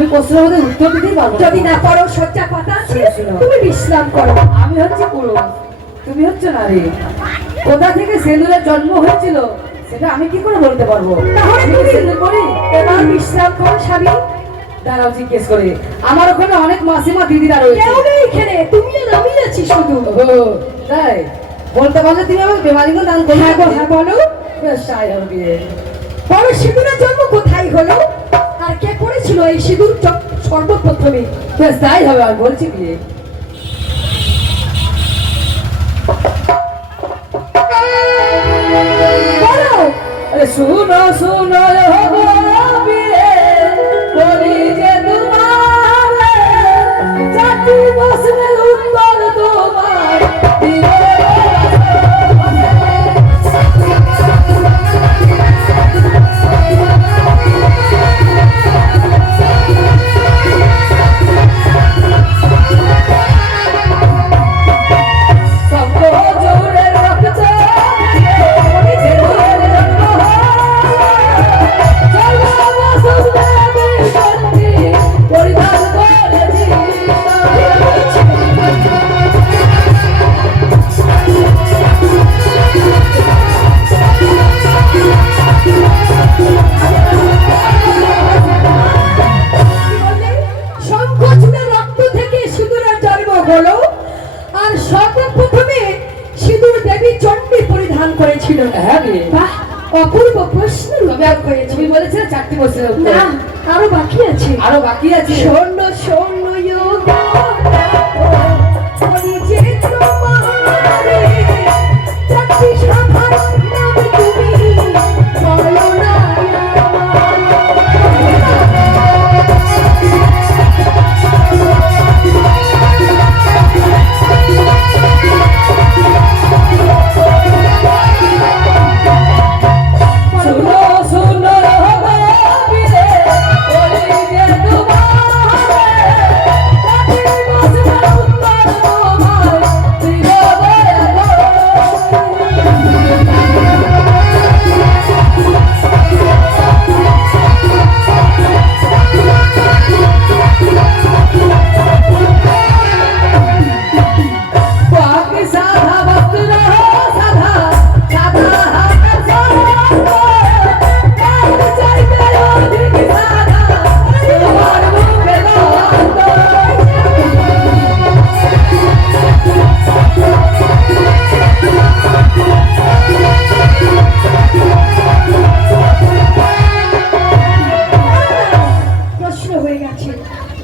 আমি প্রশ্নের মধ্যে উত্তর দিতেই পারবো না। যদি না পারো শয্যা পাতা আছে, তুমি বিশ্রাম করো। আমি হচ্ছে পুরুষ, তুমি হচ্ছে নারী। কোথা থেকে সিঁদুরের জন্ম হয়েছিল সেটা আমি কি করে বলতে পারবো? তাহলে তুমি সিঁদুর করি। এবার বিশ্রাম করো স্বামী। দাঁড়াও জিজ্ঞেস করে, আমার ওখানে অনেক মাসিমা দিদিরা রয়েছে। কেউ নেই এখানে, তুমি আর আমি আছি শুধু। ও, তাই বলতে পারলে তুমি আমাকে বেমারিগুলো দান করবে। হ্যাঁ গো, হ্যাঁ বলো। বেশ, তাই হবে বিয়ে। বড় সিঁদুরের জন্ম কোথায় হলো, আর কে করেছিল এই সিঁদুর সর্বপ্রথমে? বেশ, তাই হবে, আর বলছি বিয়ে। বলো। আরে শুনো শুনো গো বিয়ে, বলি যে তোমার চারটি প্রশ্নের উত্তর তোমার দিলে। সংকোচনের রক্ত থেকে সিঁদুরের জন্ম হলো, আর সর্বপ্রথমে সিঁদুর দেবী চণ্ডী পরিধান করেছিল। হ্যাঁ বিয়ে। বাহ, অপূর্ব প্রশ্নের উত্তর হয়েছে। তুমি বলেছিলে চারটি প্রশ্নের উত্তর। না, আরো বাকি আছে। আরো বাকি আছে। শোন শোন যোগ বলি যে তোমারে চারটি শাখার নাম তুমি বলো না শুনো শুনো গো বিয়ে, বলি যে তোমার চারটি প্রশ্নের উত্তর তোমার দিলে। बाकी साधा वक्त रहो साधा, साधा हाथ साधा, बात चाहते हो दिल साधा, तुम्हार मुँह पे প্রশ্ন হয়ে গেছে।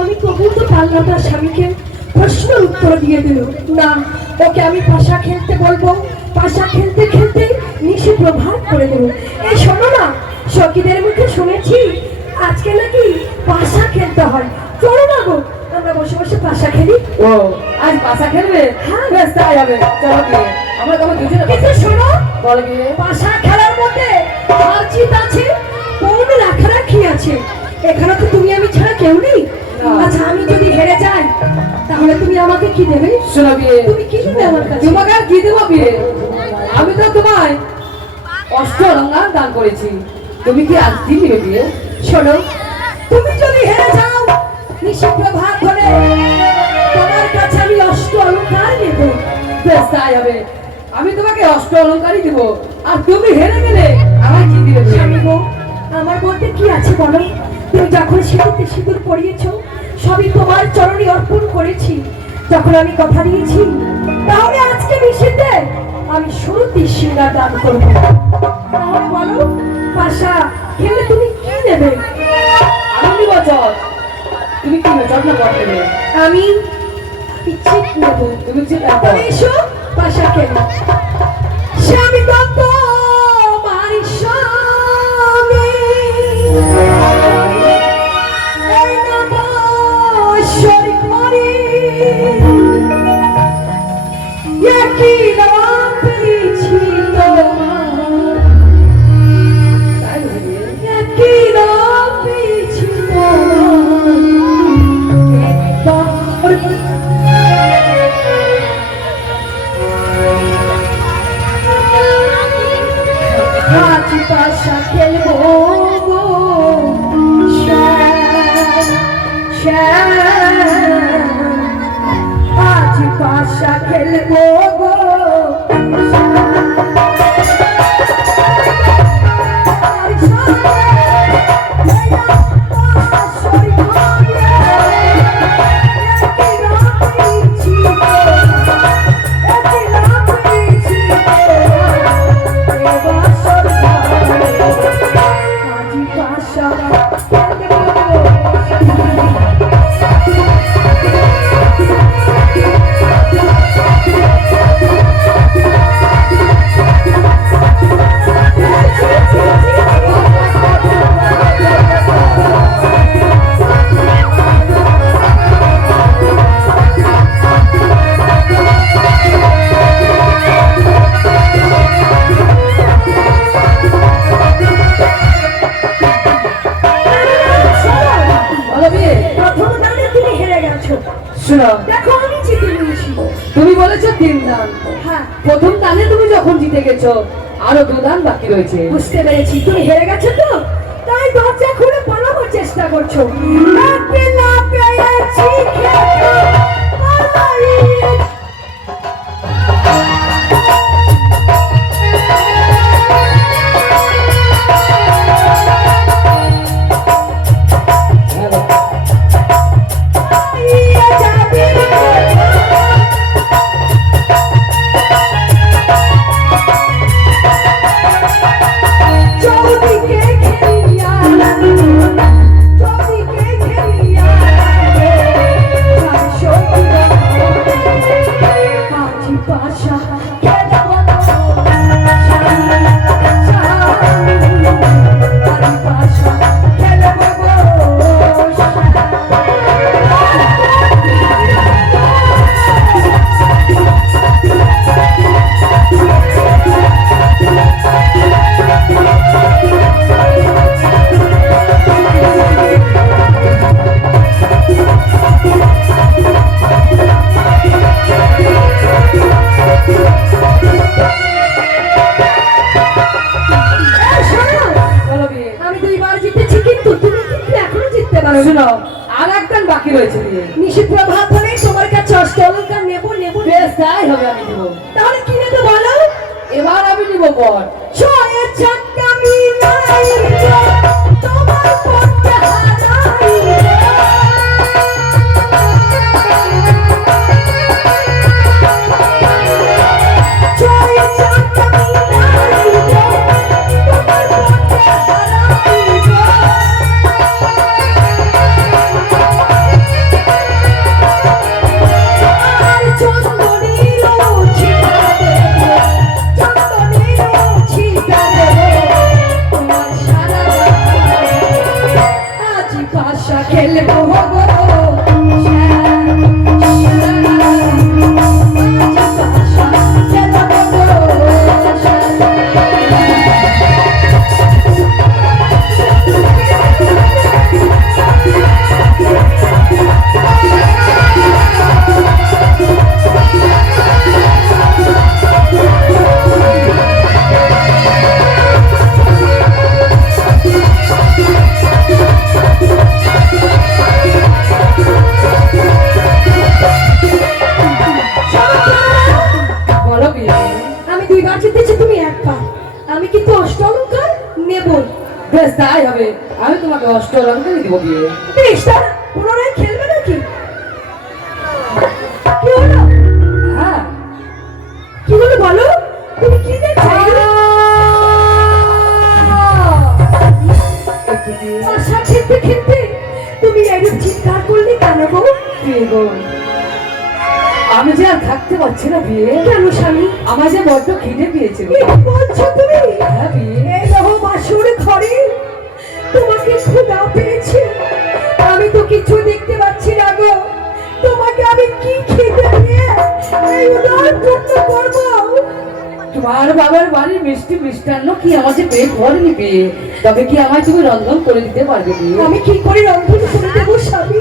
আমি তবু তো পারলাম না স্বামীকে প্রশ্নের উত্তর দিয়ে দিল। না, ওকে আমি পাশা খেলতে বলবো। পাশা খেলতে খেলতে নিশি প্রভাব করে দেবো। এই শোনো না, সখীদের মুখে শুনেছি আজকে নাকি পাশা খেলতে হয়। চলো না গো, আমরা বসে বসে পাশা খেলি। ও, আজ পাশা খেলবে? হ্যাঁ। বেশ, তাই হবে, চলো বিয়ে। আমরা তবে দুজনে কিন্তু শোনো, বলো বিয়ে। পাশা খেলার মধ্যে হার জিত আছে, কোন রাখারাখি আছে। এখানে তো তুমি আমি ছাড়া কেউ নেই। না। আচ্ছা, আমি যদি হেরে যাই তাহলে তুমি আমাকে কি দেবে? শোনো বিয়ে, তুমি কি দেবে আমার কাছে? তোমাকে আর কি দেবো বিয়ে? আমি তো তোমায় অষ্ট অলঙ্কার দান করেছি, তুমি কি আজ দিবে বিয়ে? শোনো, তুমি যদি হেরে যাও নিশিপ্রভাত ধরে তোমার কাছে আমি অষ্ট অলংকার নেব। বেশ, তাই হবে, আমি তোমাকে অষ্ট অলঙ্কারই দিব। আর তুমি হেরে গেলে আমায় কি দিবে বিয়ে? স্বামী গো, আমার বলতে কি আছে বলো? তুমি যখন সিঁদুরতে সিঁদুর পরিয়েছ, সবই তোমার চরণে অর্পণ করেছি। যখন আমি কথা দিয়েছি, তাহলে আজকে নিষেধে আমি শুরুতেই সিঙ্গার দান করবো। তাহলে বলো, পাশা খেলে তুমি কি নেবে? আমি বছর তুমি কি যত্ন করবে? আমি চিট নেবো। তুমি চিন্তা তবে এসো পাশা খেলে। স্বামী দত্ত মারি স্বামী এই নমস্বরী করি, একই নাম পেয়েছি তোমার, তাই হবে বিয়ে। একই নাম পেয়েছি তোমার। আজ পাশা খেলবো গো শ্যাম। খেলবো গো শোনো, দেখো আমি জিতে নিয়েছি। তুমি বলেছো 3 দান। হ্যাঁ প্রথম দানে তুমি যখন জিতে গেছো, আরো 2 দান বাকি রয়েছে। বুঝতে পেরেছি তুমি হেরে গেছো তো, তাই দরজা খুলে পালানোর চেষ্টা করছো। একলা পেয়েছি খেতে পালাই। শোনো, আর এক দান বাকি রয়েছে বিয়ে। নিশি প্রভাত হলেই তোমার কাছে অষ্টলঙ্কার নেবো নেবো। বেশ, তাই হবে, আমি নিব। তাহলে কি নেবে বলো? এবার আমি নিব বর। ছয়ে চাকা মিলাই তোমার পথে হারাই। ছয়ে চাকা মিলাই তোমার পথে হারাই। খেলবো গো বেশ, তাই হবে, আমি তোমাকে অষ্টলঙ্কার দিব বিয়ে। বেশ, তারা পুনরায় খেলবে নাকি? কি হলো? হ্যাঁ, কি হলো বলো? তুমি কি দেখছো? আশা খেলতে খেলতে তুমি এরকম চিৎকার করলে কেন গো? বিয়ে গো, আমি যে আর থাকতে পারছি না বিয়ে। কেন স্বামী? আমার যে বড্ড খিদে পেয়েছে। কি বলছো তুমি? হ্যাঁ বিয়ে। এই রহো বাসুর ঘরে তোমাকে ক্ষুধা পেয়েছে, আমি তো কিছু দেখতে পাচ্ছি না গো। তোমাকে আমি কি খেতে দিয়ে এই উদর পূর্ণ করবো? তোমার বাবার বাড়ির মিষ্টি মিষ্টান্ন কি আমার যে পেট ভরেনি বিয়ে, তবে কি আমায় তুমি রন্ধন করে দিতে পারবে বিয়ে? আমি কি করে রন্ধন করে দেবো স্বামী?